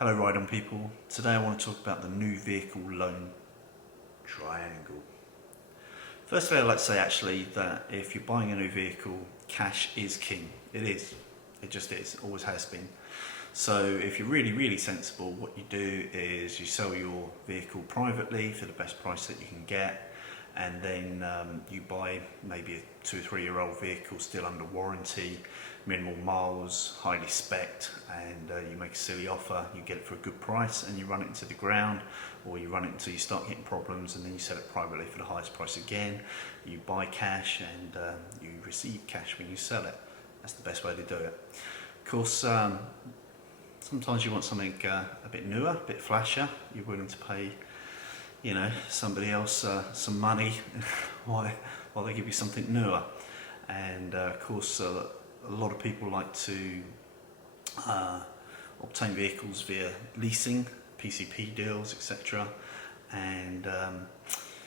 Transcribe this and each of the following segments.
Hello Ride On people, today I want to talk about the new vehicle loan triangle. Firstly, I'd like to say actually that if you're buying a new vehicle, cash is king. It is, it just is, always has been. So if you're really sensible, what you do is you sell your vehicle privately for the best price that you can get, and then you buy maybe a 2 or 3 year old vehicle still under warranty, minimal miles, highly spec'd, and you make a silly offer, you get it for a good price and you run it into the ground, or you run it until you start getting problems and then you sell it privately for the highest price again. You buy cash and you receive cash when you sell it. That's the best way to do it. Of course, sometimes you want something a bit newer, a bit flashier. You're willing to pay, somebody else some money while they give you something newer. And of course, a lot of people like to obtain vehicles via leasing, PCP deals, etc. And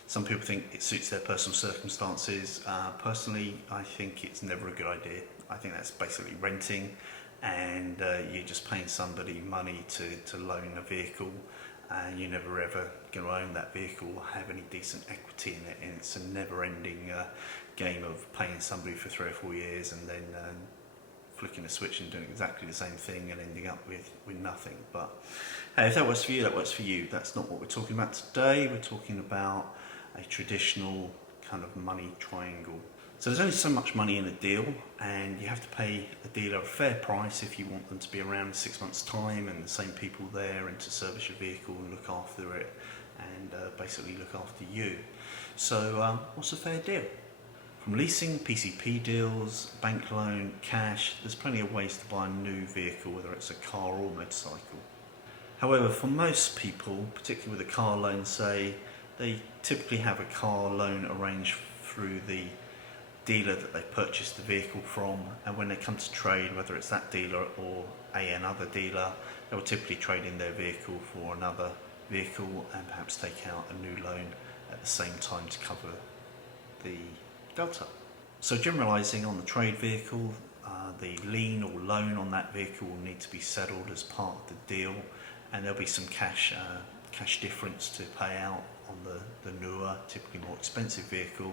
some people think it suits their personal circumstances. Personally, I think it's never a good idea. I think that's basically renting, and you're just paying somebody money to loan a vehicle, and you're never ever going to own that vehicle or have any decent equity in it, and it's a never-ending game of paying somebody for 3 or 4 years and then flicking a switch and doing exactly the same thing and ending up with nothing. But hey, if that works for you, that works for you. That's not what we're talking about today. We're talking about a traditional kind of money triangle. So there's only so much money in a deal, and you have to pay a dealer a fair price if you want them to be around in 6 months' time and the same people there and to service your vehicle and look after it and basically look after you. So what's a fair deal? From leasing, PCP deals, bank loan, cash, there's plenty of ways to buy a new vehicle, whether it's a car or motorcycle. However, for most people, particularly with a car loan, say, they typically have a car loan arranged through the dealer that they purchased the vehicle from, and when they come to trade, whether it's that dealer or another dealer, they will typically trade in their vehicle for another vehicle and perhaps take out a new loan at the same time to cover the delta. So generalising on the trade vehicle, the lien or loan on that vehicle will need to be settled as part of the deal, and there'll be some cash difference to pay out on the newer, typically more expensive vehicle,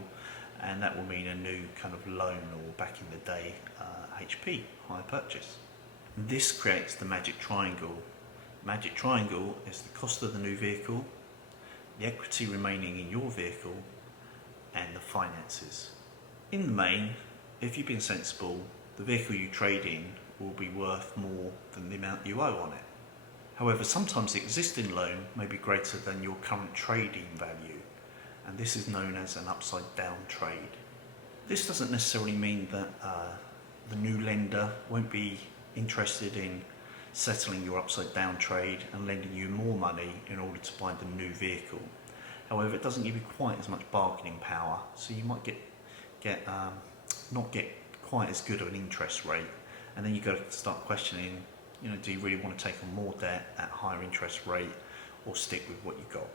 and that will mean a new kind of loan, or back in the day, HP, hire purchase. This creates the magic triangle. Magic triangle is the cost of the new vehicle, the equity remaining in your vehicle, and the finances. In the main, if you've been sensible, the vehicle you trade in will be worth more than the amount you owe on it. However, sometimes the existing loan may be greater than your current trading value, and this is known as an upside down trade. This doesn't necessarily mean that the new lender won't be interested in settling your upside down trade and lending you more money in order to buy the new vehicle. However, it doesn't give you quite as much bargaining power, so you might not get quite as good of an interest rate, and then you've got to start questioning, do you really want to take on more debt at a higher interest rate, or stick with what you've got?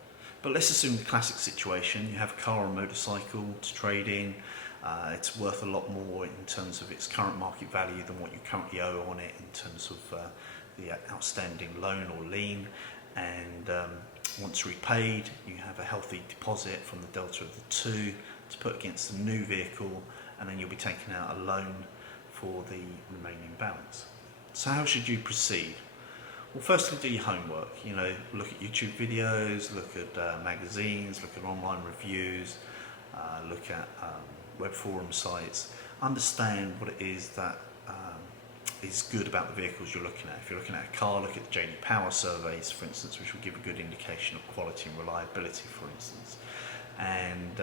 But let's assume the classic situation: you have a car or motorcycle to trade in. It's worth a lot more in terms of its current market value than what you currently owe on it in terms of the outstanding loan or lien, and once repaid, you have a healthy deposit from the delta of the two to put against the new vehicle, and then you'll be taking out a loan for the remaining balance. So how should you proceed? Well, firstly, do your homework. Look at YouTube videos, look at magazines, look at online reviews, look at web forum sites. Understand what it is that is good about the vehicles you're looking at. If you're looking at a car, look at the JD Power surveys, for instance, which will give a good indication of quality and reliability, for instance, and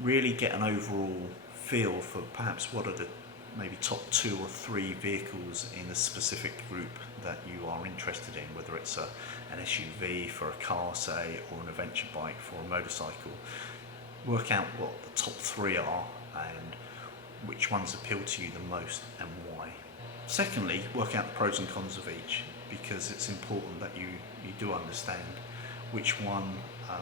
really get an overall feel for perhaps what are the maybe top 2 or 3 vehicles in a specific group that you are interested in, whether it's an SUV for a car, say, or an adventure bike for a motorcycle. Work out what the top 3 are and which ones appeal to you the most and why. Secondly, work out the pros and cons of each, because it's important that you do understand which one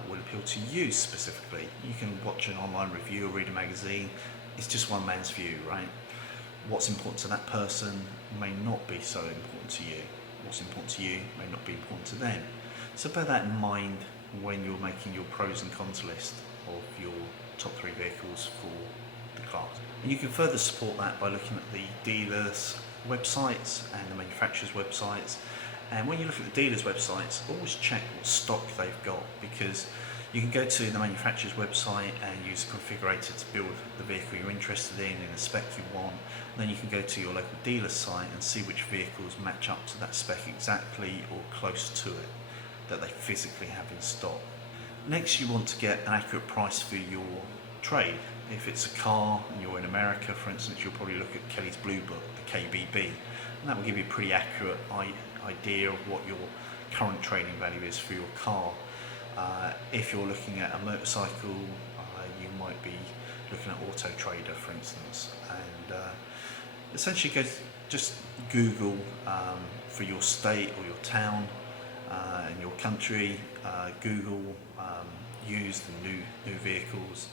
will appeal to you specifically. You can watch an online review or read a magazine. It's just one man's view, right? What's important to that person may not be so important to you. what's important to you may not be important to them. So bear that in mind when you're making your pros and cons list of your top 3 vehicles for the class. And you can further support that by looking at the dealers' websites and the manufacturers' websites. And when you look at the dealers' websites, always check what stock they've got, because you can go to the manufacturer's website and use a configurator to build the vehicle you're interested in the spec you want. And then you can go to your local dealer's site and see which vehicles match up to that spec exactly or close to it that they physically have in stock. Next, you want to get an accurate price for your trade. If it's a car and you're in America, for instance, you'll probably look at Kelly's Blue Book, the KBB, and that will give you a pretty accurate idea of what your current trading value is for your car. If you're looking at a motorcycle, you might be looking at Auto Trader, for instance, and essentially just Google for your state or your town and your country. Google used vehicles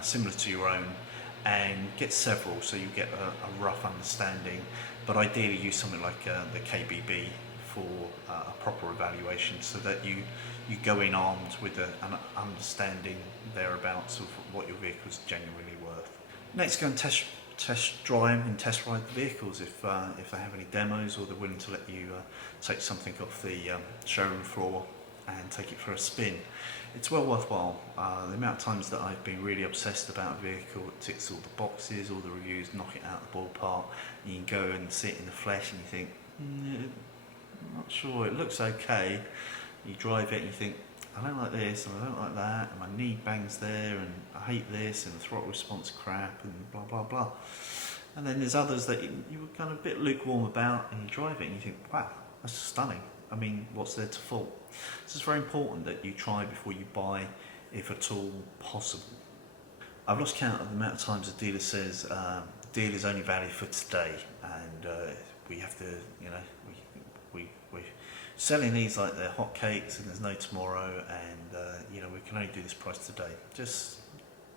similar to your own, and get several so you get a rough understanding. But ideally, use something like the KBB for a proper evaluation, so that you go in armed with an understanding thereabouts of what your vehicle is genuinely worth. Next, go and test drive and test ride the vehicles if they have any demos, or they're willing to let you take something off the showroom floor and take it for a spin. It's well worthwhile. The amount of times that I've been really obsessed about a vehicle, it ticks all the boxes, all the reviews knock it out of the ballpark, and you can go and see it in the flesh and you think, I'm not sure, it looks okay. You drive it and you think, I don't like this and I don't like that, and my knee bangs there, and I hate this, and the throttle response crap, and blah blah blah. And then there's others that you were kind of a bit lukewarm about, and you drive it and you think, wow, that's stunning. I mean, what's there to fault? So it's very important that you try before you buy, if at all possible. I've lost count of the amount of times a dealer says, deal is only valid for today, and we have to, we're selling these like they're hotcakes and there's no tomorrow, and we can only do this price today. Just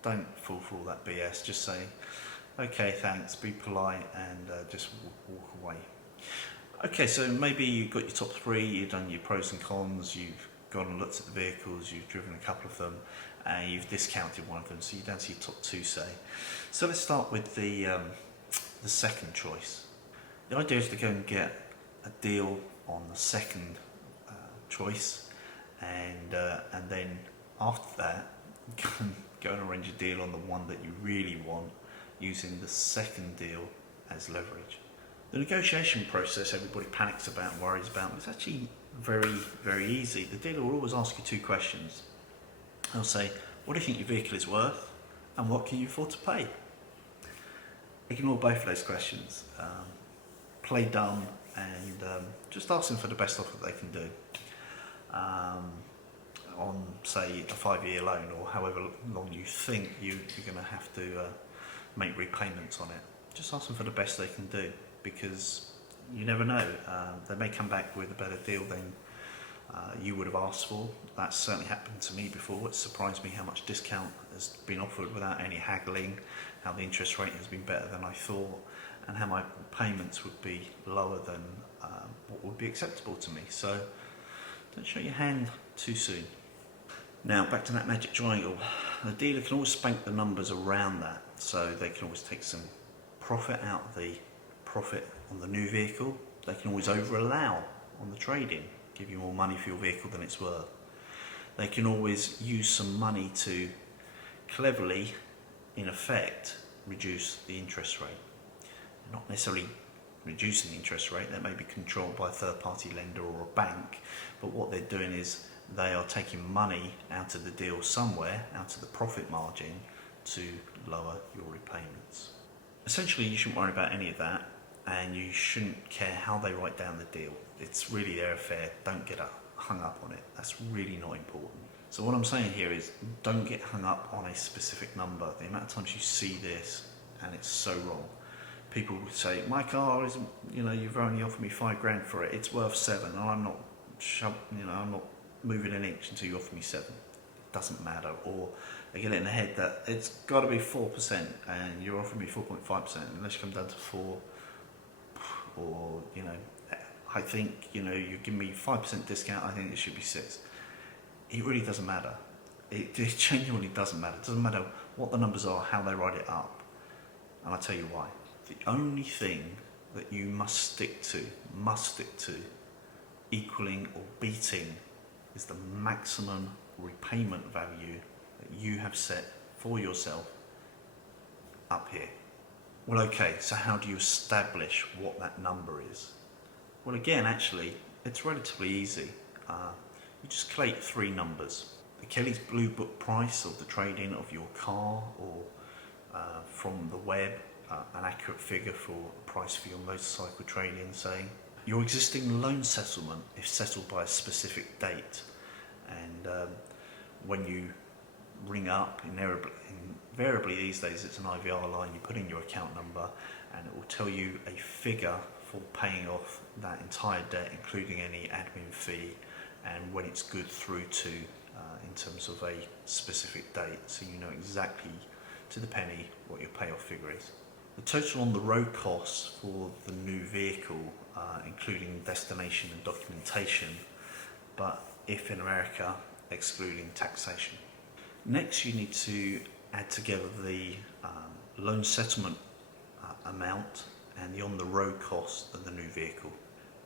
don't fall for all that BS. Just say, okay, thanks, be polite, and just walk away. Okay, so maybe you've got your top 3, you've done your pros and cons, you've gone and looked at the vehicles, you've driven a couple of them, and you've discounted one of them, so you're down to your top 2, say. So let's start with the second choice. The idea is to go and get a deal on the second choice, and then after that, go and arrange a deal on the one that you really want, using the second deal as leverage. The negotiation process everybody panics about and worries about is actually very, very easy. The dealer will always ask you 2 questions. They'll say, what do you think your vehicle is worth, and what can you afford to pay? Ignore both of those questions. Play dumb and just ask them for the best offer they can do. On, say, a 5-year loan, or however long you think you're going to have to make repayments on it. Just ask them for the best they can do, because you never know. They may come back with a better deal than you would have asked for. That's certainly happened to me before. It surprised me how much discount has been offered without any haggling, how the interest rate has been better than I thought, and how my payments would be lower than what would be acceptable to me. So don't show your hand too soon. Now, back to that magic triangle. The dealer can always spank the numbers around that, so they can always take some profit out of the profit on the new vehicle. They can always over-allow on the trade-in, give you more money for your vehicle than it's worth. They can always use some money to cleverly, in effect, reduce the interest rate. Not necessarily reducing the interest rate, that may be controlled by a third-party lender or a bank, but what they're doing is they are taking money out of the deal somewhere, out of the profit margin, to lower your repayments. Essentially, you shouldn't worry about any of that, and you shouldn't care how they write down the deal. It's really their affair. Don't get hung up on it. That's really not important. So what I'm saying here is, don't get hung up on a specific number. The amount of times you see this, and it's so wrong. People would say, my car isn't, you've only offered me £5,000 for it. It's worth 7, and I'm not, I'm not moving an inch until you offer me 7. It doesn't matter. Or they get it in the head that it's got to be 4%, and you're offering me 4.5%. Unless you come down to 4, or, you know, I think, you know, you give me 5% discount, I think it should be 6. It really doesn't matter. It genuinely doesn't matter. It doesn't matter what the numbers are, how they write it up. And I'll tell you why. The only thing that you must stick to, equaling or beating, is the maximum repayment value that you have set for yourself up here. Well, okay, so how do you establish what that number is? Well, again, actually, it's relatively easy. You just collate 3 numbers. The Kelly's Blue Book price of the trade-in of your car, or from the web, an accurate figure for a price for your motorcycle trade-in, say. Your existing loan settlement, if settled by a specific date. And when you ring up, invariably these days it's an IVR line, you put in your account number and it will tell you a figure for paying off that entire debt, including any admin fee, and when it's good through to in terms of a specific date, so you know exactly to the penny what your payoff figure is. The total on the road costs for the new vehicle, including destination and documentation, but if in America, excluding taxation. Next, you need to add together the loan settlement amount and the on-the-road cost of the new vehicle,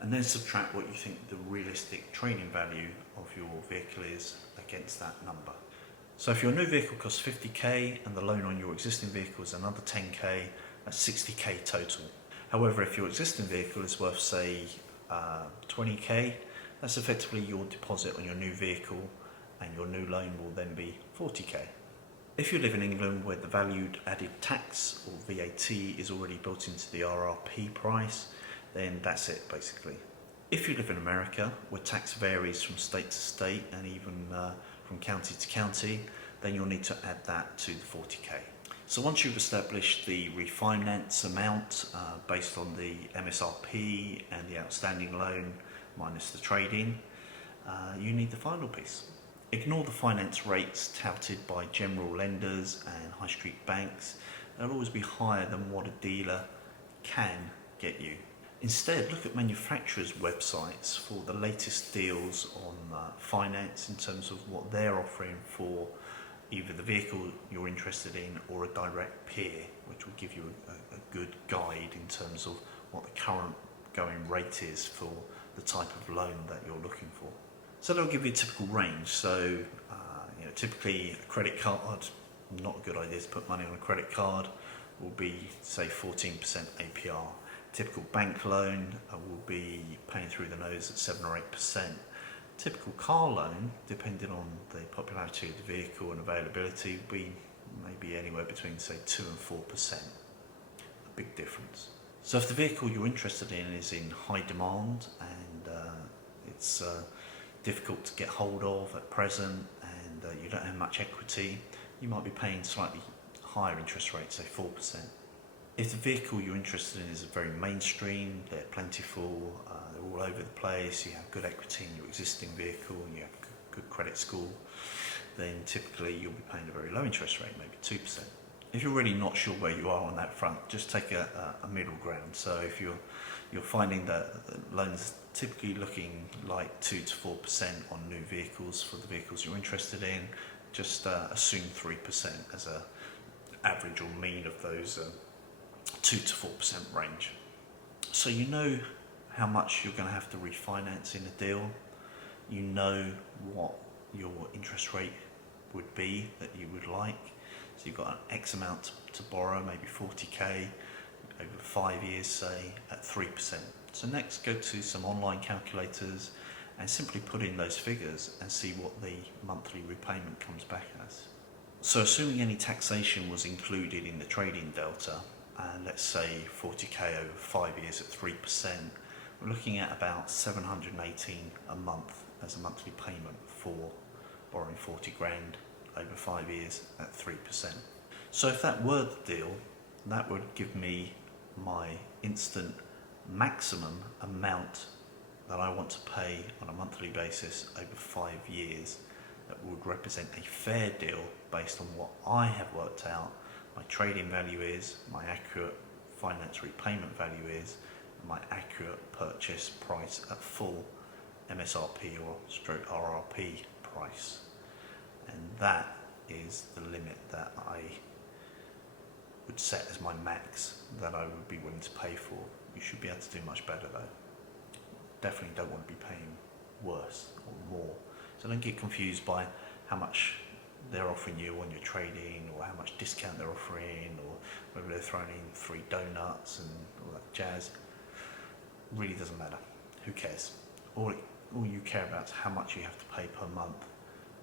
and then subtract what you think the realistic trade-in value of your vehicle is against that number. So if your new vehicle costs 50k and the loan on your existing vehicle is another 10k, that's 60k total. However, if your existing vehicle is worth, say, 20k, that's effectively your deposit on your new vehicle, and your new loan will then be 40k. If you live in England, where the valued added tax or VAT is already built into the RRP price, then that's it basically. If you live in America, where tax varies from state to state and even from county to county, then you'll need to add that to the 40k. So once you've established the refinance amount based on the MSRP and the outstanding loan minus the trade-in, you need the final piece. Ignore the finance rates touted by general lenders and high street banks. They'll always be higher than what a dealer can get you. Instead, look at manufacturers' websites for the latest deals on finance in terms of what they're offering for either the vehicle you're interested in or a direct peer, which will give you a good guide in terms of what the current going rate is for the type of loan that you're looking for. So they'll give you a typical range. So typically a credit card, not a good idea to put money on a credit card, will be say 14% APR. Typical bank loan will be paying through the nose at 7 or 8%. Typical car loan, depending on the popularity of the vehicle and availability, will be maybe anywhere between say 2 and 4%. A big difference. So if the vehicle you're interested in is in high demand and it's difficult to get hold of at present, and you don't have much equity, you might be paying slightly higher interest rates, say 4%. If the vehicle you're interested in is very mainstream, they're plentiful, they're all over the place, you have good equity in your existing vehicle, and you have good credit score, then typically you'll be paying a very low interest rate, maybe 2%. If you're really not sure where you are on that front, just take a middle ground. So if you're finding that the loans typically looking like 2 to 4% on new vehicles for the vehicles you're interested in, just assume 3% as an average or mean of those 2 to 4% range. So you know how much you're going to have to refinance in a deal. You know what your interest rate would be that you would like. So you've got an X amount to borrow, maybe 40k, over 5 years say, at 3%. So next, go to some online calculators and simply put in those figures and see what the monthly repayment comes back as. So assuming any taxation was included in the trade-in delta, and let's say 40k over 5 years at 3%, we're looking at about 718 a month as a monthly payment for borrowing 40 grand over 5 years at 3%. So if that were the deal, that would give me my instant maximum amount that I want to pay on a monthly basis over 5 years. That would represent a fair deal based on what I have worked out my trade-in value is, my accurate finance repayment value is, my accurate purchase price at full MSRP or stroke RRP price, and that is the limit that I would set as my max that I would be willing to pay for. You should be able to do much better though. Definitely don't want to be paying worse or more. So don't get confused by how much they're offering you on your trading, or how much discount they're offering, or whether they're throwing in free donuts and all that jazz. Really doesn't matter. Who cares? All you care about is how much you have to pay per month.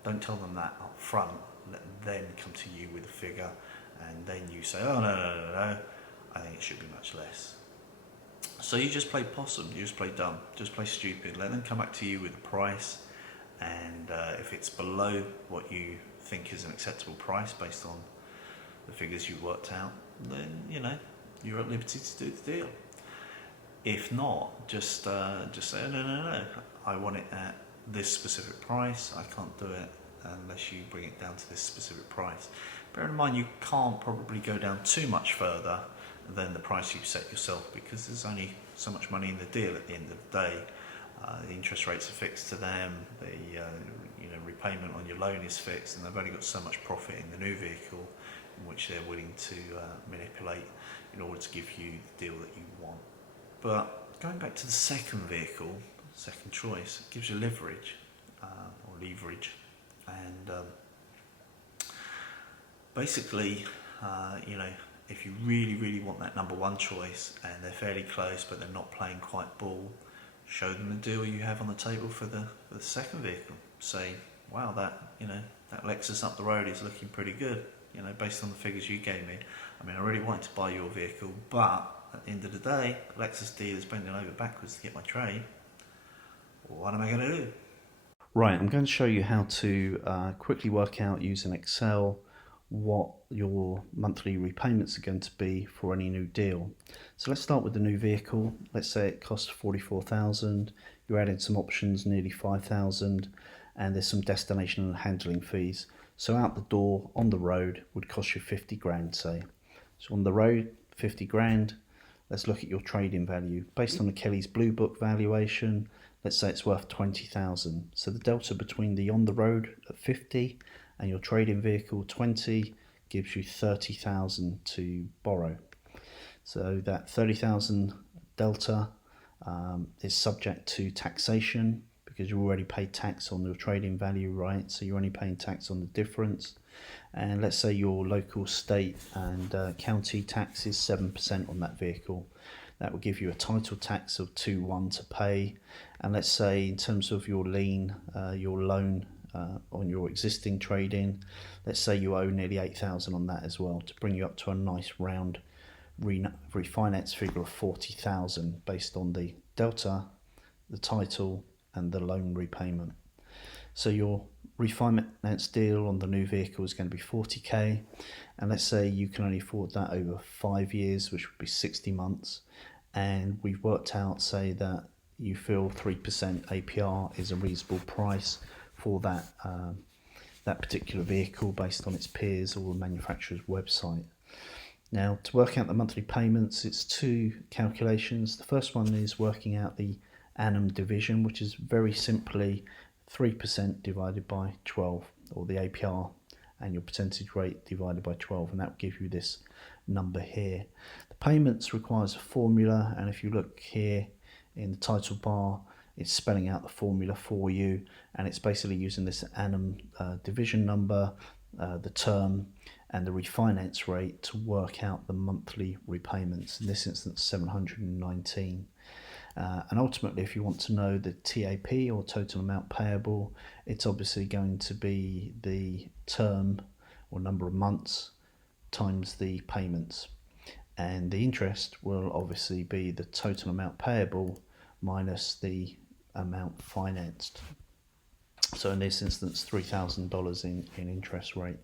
Don't tell them that up front. Let them come to you with a figure, and then you say, oh no, I think it should be much less. So you just play possum, you just play dumb, just play stupid. Let them come back to you with a price, and if it's below what you think is an acceptable price based on the figures you worked out, then you're at liberty to do the deal. If not, just say, no, I want it at this specific price. I can't do it unless you bring it down to this specific price. Bear in mind, you can't probably go down too much further than the price you've set yourself, because there's only so much money in the deal at the end of the day. The interest rates are fixed to them, the repayment on your loan is fixed, and they've only got so much profit in the new vehicle in which they're willing to manipulate in order to give you the deal that you want. But going back to the second vehicle, second choice, it gives you leverage, and basically, if you really want that number one choice and they're fairly close but they're not playing quite ball, show them the deal you have on the table for the second vehicle. Say, wow, that Lexus up the road is looking pretty good, based on the figures you gave me. I mean, I really wanted to buy your vehicle, but at the end of the day, Lexus dealer's bending over backwards to get my trade. What am I going to do? Right, I'm going to show you how to quickly work out using Excel what your monthly repayments are going to be for any new deal. So let's start with the new vehicle. Let's say it costs 44,000. You're adding some options, nearly 5,000, and there's some destination and handling fees. So out the door on the road would cost you 50 grand, say. So on the road, 50 grand. Let's look at your trading value. Based on the Kelly's Blue Book valuation, let's say it's worth 20,000. So the delta between the on the road at 50 and your trading vehicle 20 gives you 30,000 to borrow. So that 30,000 delta is subject to taxation, because you already paid tax on your trading value, right? So you're only paying tax on the difference. And let's say your local state and county tax is 7% on that vehicle. That will give you a title tax of 2,1 to pay. And let's say in terms of your lien, your loan on your existing trading, let's say you owe nearly 8,000 on that as well, to bring you up to a nice round refinance figure of 40,000 based on the delta, the title and the loan repayment. So your refinance deal on the new vehicle is going to be 40k, and let's say you can only afford that over 5 years, which would be 60 months, and we've worked out, say, that you feel 3% APR is a reasonable price for that that particular vehicle based on its peers or the manufacturer's website. Now, to work out the monthly payments, it's two calculations. The first one is working out the annum division, which is very simply 3% divided by 12, or the APR annual percentage rate divided by 12, and that will give you this number here. The payments requires a formula, and if you look here in the title bar, it's spelling out the formula for you, and it's basically using this annum division number, the term and the refinance rate to work out the monthly repayments. In this instance, 719. And ultimately, if you want to know the TAP, or total amount payable, it's obviously going to be the term or number of months times the payments, and the interest will obviously be the total amount payable minus the amount financed. So in this instance, $3,000 in interest rate.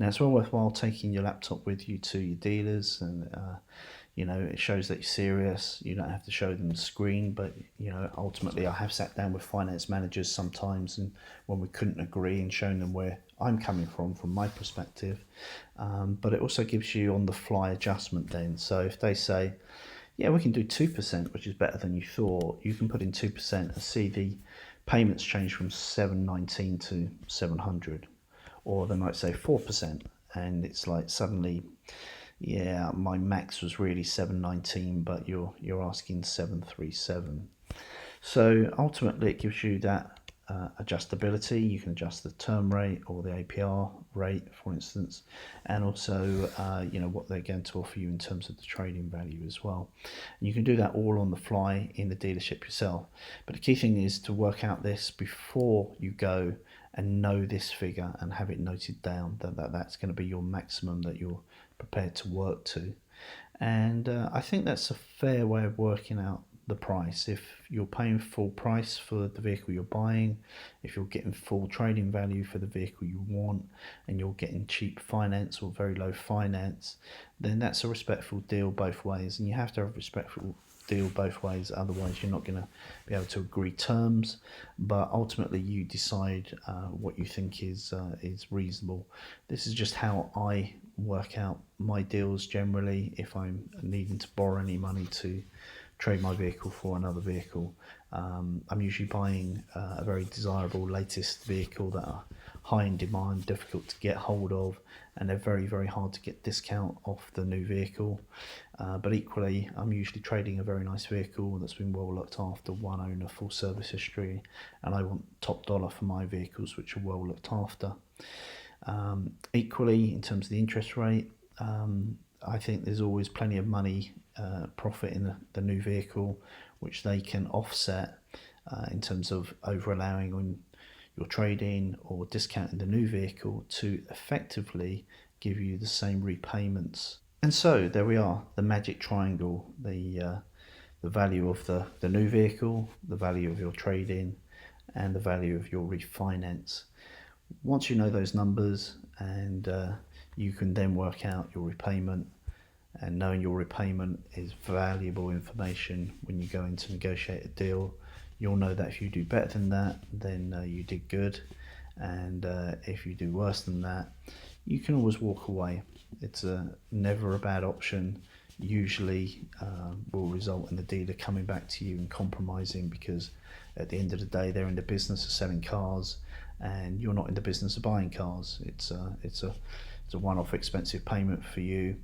Now, it's well worthwhile taking your laptop with you to your dealers, and it shows that you're serious. You don't have to show them the screen, but ultimately I have sat down with finance managers sometimes, and when we couldn't agree, and shown them where I'm coming from my perspective. But it also gives you on the fly adjustment then. So if they say, Yeah, we can do 2%, which is better than you thought. You can put in 2% and see the payments change from 719 to 700, or they might say 4%, and it's like suddenly, yeah, my max was really 719, but you're asking 737. So ultimately, it gives you that adjustability. You can adjust the term rate or the APR rate, for instance, and also what they're going to offer you in terms of the trading value as well. And you can do that all on the fly in the dealership yourself. But the key thing is to work out this before you go and know this figure and have it noted down that's going to be your maximum that you're prepared to work to. And I think that's a fair way of working out the price. If you're paying full price for the vehicle you're buying, if you're getting full trading value for the vehicle you want, and you're getting cheap finance or very low finance, then that's a respectful deal both ways. And you have to have a respectful deal both ways, otherwise you're not going to be able to agree terms. But ultimately you decide what you think is reasonable. This is just how I work out my deals generally if I'm needing to borrow any money to trade my vehicle for another vehicle. I'm usually buying a very desirable latest vehicle that are high in demand, difficult to get hold of, and they're very, very hard to get discount off the new vehicle. But equally, I'm usually trading a very nice vehicle that's been well looked after, one owner, full service history, and I want top dollar for my vehicles which are well looked after. Equally, in terms of the interest rate, I think there's always plenty of money profit in the new vehicle, which they can offset in terms of over allowing on your trade-in or discounting the new vehicle to effectively give you the same repayments. And so there we are, the magic triangle, the value of the new vehicle, the value of your trade-in, and the value of your refinance. Once you know those numbers, and you can then work out your repayment, and knowing your repayment is valuable information when you go in to negotiate a deal. You'll know that if you do better than that, then you did good, and if you do worse than that, you can always walk away. It's never a bad option. Usually will result in the dealer coming back to you and compromising, because at the end of the day they're in the business of selling cars and you're not in the business of buying cars. It's a one-off expensive payment for you,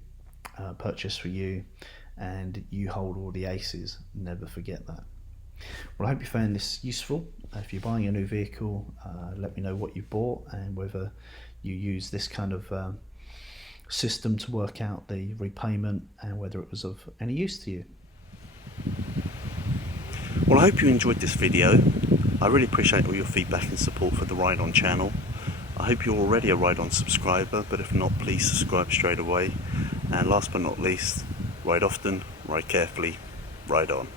purchase for you, and you hold all the aces. Never forget that. Well, I hope you found this useful. If you're buying a new vehicle, let me know what you bought and whether you use this kind of system to work out the repayment and whether it was of any use to you. Well, I hope you enjoyed this video. I really appreciate all your feedback and support for the Ride On channel. I hope you're already a Ride On subscriber, but if not, please subscribe straight away. And last but not least, ride often, ride carefully, ride on.